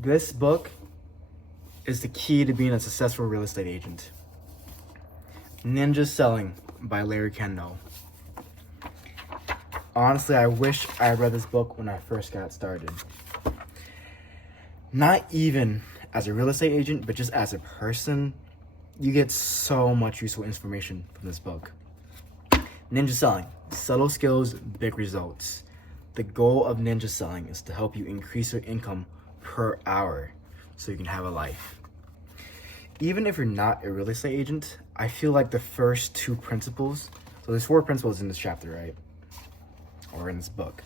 This book is the key to being a successful real estate agent. Ninja Selling by Larry Kendall. Honestly, I wish I read this book when I first got started. Not even as a real estate agent, but just as a person, you get so much useful information from this book. Ninja Selling, subtle skills, big results. The goal of ninja selling is to help you increase your income per hour so you can have a life. Even if you're not a real estate agent, I feel like the first two principles, so there's 4 principles in this chapter, right? Or in this book.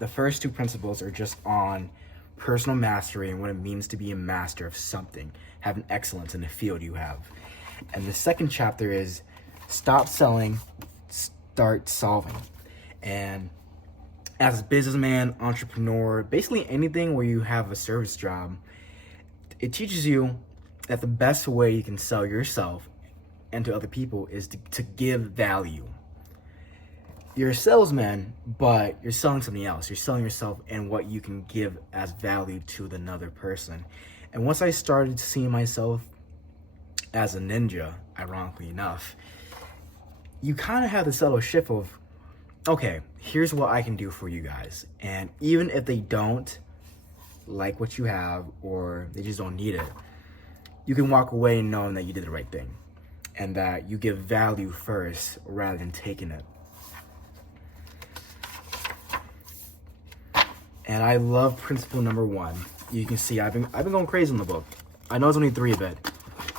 The first 2 principles are just on personal mastery and what it means to be a master of something, having excellence in the field you have. And the second chapter is stop selling, start solving. And as a businessman, entrepreneur, basically anything where you have a service job, it teaches you that the best way you can sell yourself and to other people is to give value. You're a salesman, but you're selling something else. You're selling yourself and what you can give as value to another person. And once I started seeing myself as a ninja, ironically enough, you kind of have the subtle shift of, okay, here's what I can do for you guys. And even if they don't like what you have or they just don't need it, you can walk away knowing that you did the right thing and that you give value first rather than taking it. And I love principle number 1. You can see I've been going crazy in the book. I know it's only 3 of it.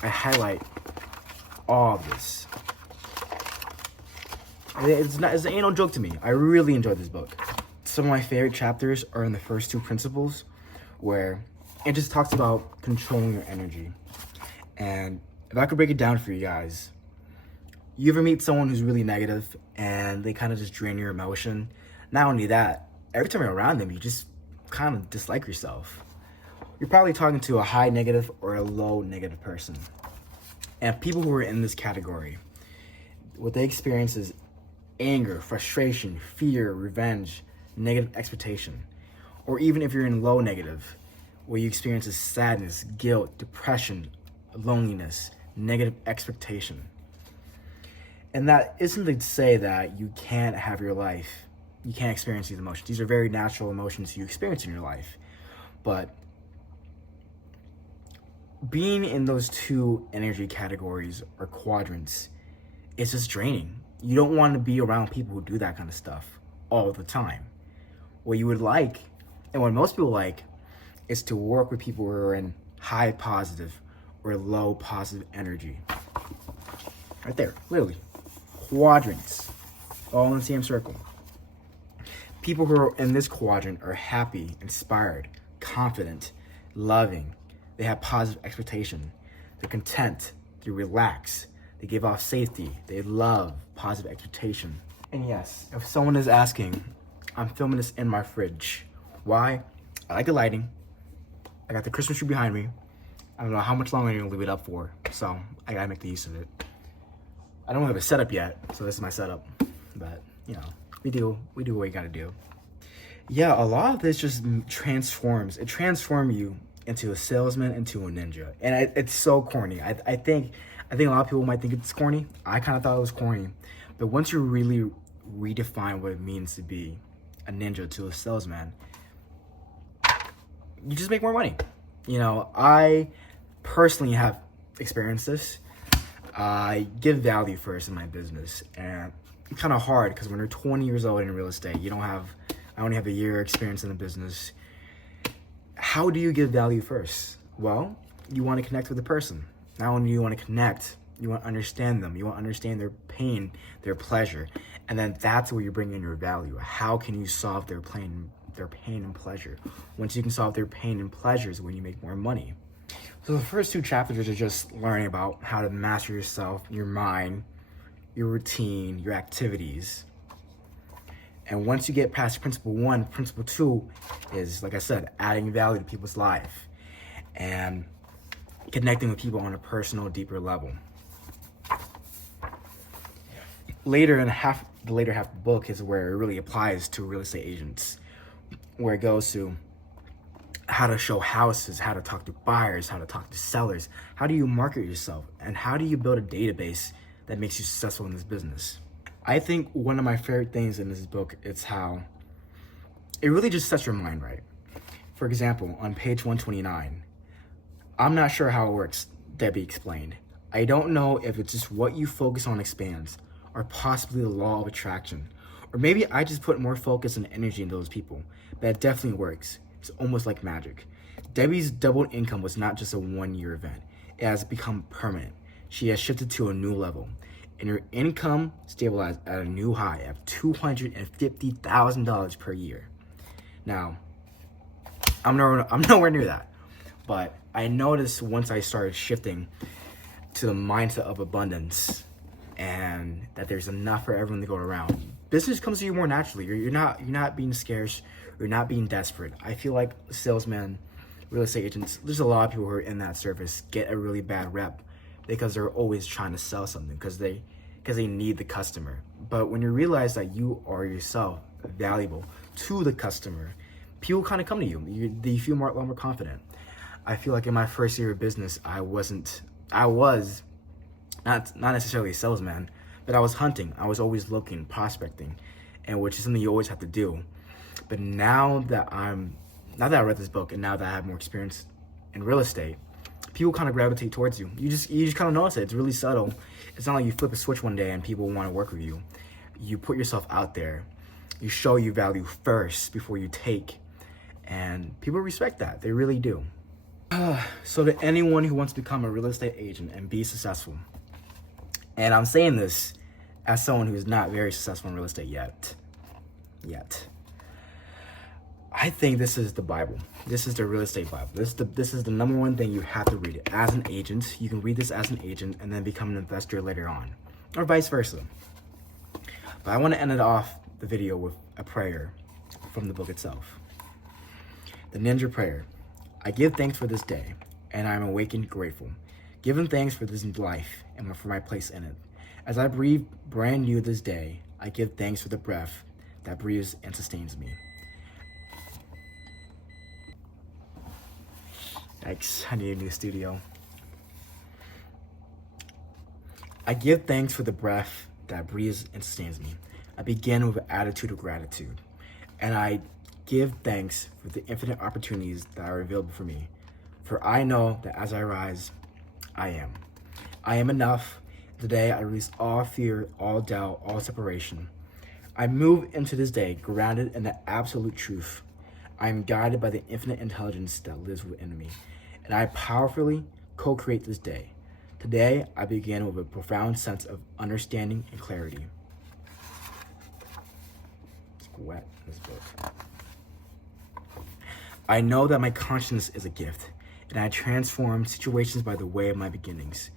I highlight all of this. It ain't no joke to me. I really enjoyed this book. Some of my favorite chapters are in the first 2 principles, where it just talks about controlling your energy. And if I could break it down for you guys, you ever meet someone who's really negative and they kind of just drain your emotion? Not only that, every time you're around them, you just kind of dislike yourself. You're probably talking to a high negative or a low negative person. And people who are in this category, what they experience is anger, frustration, fear, revenge, negative expectation. Or even if you're in low negative, where you experience is sadness, guilt, depression, loneliness, negative expectation. And that isn't to say that you can't have your life, you can't experience these emotions. These are very natural emotions you experience in your life. But being in those 2 energy categories or quadrants, it's just draining. You don't want to be around people who do that kind of stuff all the time. What you would like, and what most people like, is to work with people who are in high positive or low positive energy. Right there, literally. Quadrants, all in the same circle. People who are in this quadrant are happy, inspired, confident, loving. They have positive expectation. They're content. They relax. They give off safety. They love positive expectation. And yes, if someone is asking, I'm filming this in my fridge. Why? I like the lighting. I got the Christmas tree behind me. I don't know how much longer I'm gonna leave it up for, so I gotta make the use of it. I don't have a setup yet, so this is my setup. But, you know, we do what you gotta do. Yeah, a lot of this just transforms. It transforms you into a salesman, into a ninja. And it's so corny. I think a lot of people might think it's corny. I kind of thought it was corny. But once you really redefine what it means to be a ninja to a salesman, you just make more money. You know, I personally have experienced this. I give value first in my business. And it's kind of hard because when you're 20 years old in real estate, I only have a year experience in the business. How do you give value first? Well, you want to connect with the person. Not only do you want to connect, you want to understand them. You want to understand their pain, their pleasure. And then that's where you bring in your value. How can you solve their pain and pleasure? Once you can solve their pain and pleasures, when you make more money. So the first 2 chapters are just learning about how to master yourself, your mind, your routine, your activities. And once you get past principle 1, principle 2 is, like I said, adding value to people's life and connecting with people on a personal, deeper level. Later in the later half of the book is where it really applies to real estate agents, where it goes to how to show houses, how to talk to buyers, how to talk to sellers. How do you market yourself? And how do you build a database that makes you successful in this business? I think one of my favorite things in this book is how it really just sets your mind right. For example, on page 129, I'm not sure how it works, Debbie explained. I don't know if it's just what you focus on expands, or possibly the law of attraction. Or maybe I just put more focus and energy into those people, but it definitely works. It's almost like magic. Debbie's doubled income was not just a one-year event. It has become permanent. She has shifted to a new level, and her income stabilized at a new high of $250,000 per year. Now, I'm nowhere near that, but I noticed once I started shifting to the mindset of abundance and that there's enough for everyone to go around, business comes to you more naturally. You're not being scarce. You're not being desperate. I feel like salesmen, real estate agents, there's a lot of people who are in that service get a really bad rep because they're always trying to sell something because they need the customer. But when you realize that you are yourself valuable to the customer, people kind of come to you. You feel a lot more confident. I feel like in my first year of business, I was not necessarily a salesman, but I was hunting. I was always looking, prospecting, and which is something you always have to do. But now that I read this book and now that I have more experience in real estate, people kind of gravitate towards you. You just kind of notice it. It's really subtle. It's not like you flip a switch one day and people want to work with you. You put yourself out there. You show you value first before you take, and people respect that. They really do. So to anyone who wants to become a real estate agent and be successful, and I'm saying this as someone who's not very successful in real estate yet, I think this is the Bible. This is the real estate Bible. This is the number one thing you have to read as an agent. You can read this as an agent and then become an investor later on, or vice versa. But I want to end it off the video with a prayer from the book itself. The Ninja Prayer. I give thanks for this day, and I am awakened grateful. Giving thanks for this life and for my place in it. As I breathe brand new this day, I give thanks for the breath that breathes and sustains me. Yikes, I need a new studio. I give thanks for the breath that breathes and sustains me. I begin with an attitude of gratitude, and I give thanks for the infinite opportunities that are available for me. For I know that as I rise, I am. I am enough. Today I release all fear, all doubt, all separation. I move into this day grounded in the absolute truth. I am guided by the infinite intelligence that lives within me, and I powerfully co-create this day. Today, I begin with a profound sense of understanding and clarity. It's wet, this book. I know that my consciousness is a gift, and I transform situations by the way of my beginnings.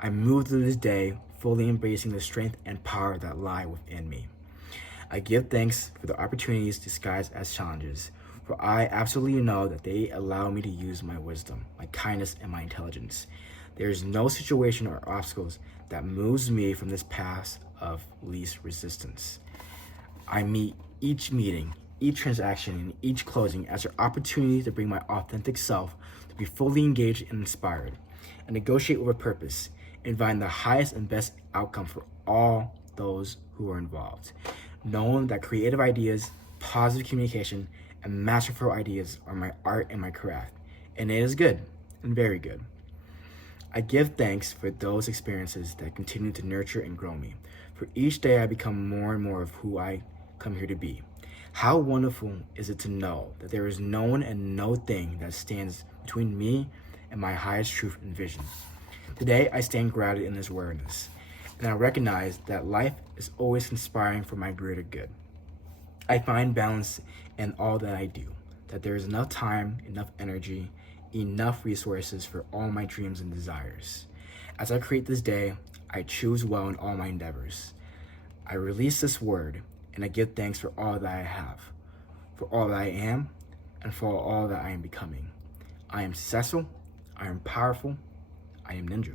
I move through this day fully embracing the strength and power that lie within me. I give thanks for the opportunities disguised as challenges, for I absolutely know that they allow me to use my wisdom, my kindness, and my intelligence. There is no situation or obstacles that moves me from this path of least resistance. I meet each meeting, each transaction, and each closing as an opportunity to bring my authentic self, to be fully engaged and inspired, and negotiate with a purpose, and find the highest and best outcome for all those who are involved. Knowing that creative ideas, positive communication, and masterful ideas are my art and my craft, and it is good and very good. I give thanks for those experiences that continue to nurture and grow me. For each day I become more and more of who I come here to be. How wonderful is it to know that there is no one and no thing that stands between me and my highest truth and vision. Today I stand grounded in this awareness, and I recognize that life is always conspiring for my greater good. I find balance in all that I do, that there is enough time, enough energy, enough resources for all my dreams and desires. As I create this day, I choose well in all my endeavors. I release this word, and I give thanks for all that I have, for all that I am, and for all that I am becoming. I am successful, I am powerful, I am Ninja.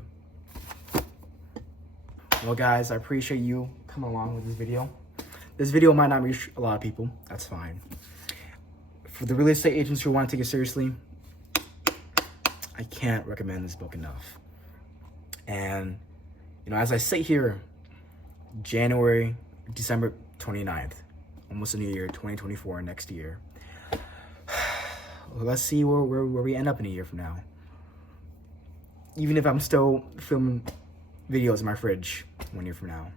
Well guys, I appreciate you coming along with this video. This video might not reach a lot of people, that's fine. For the real estate agents who want to take it seriously, I can't recommend this book enough. And, you know, as I sit here, December 29th, almost a new year, 2024, next year. Let's see where we end up in a year from now. Even if I'm still filming videos in my fridge 1 year from now.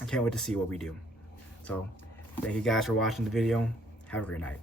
I can't wait to see what we do. So, thank you guys for watching the video. Have a great night.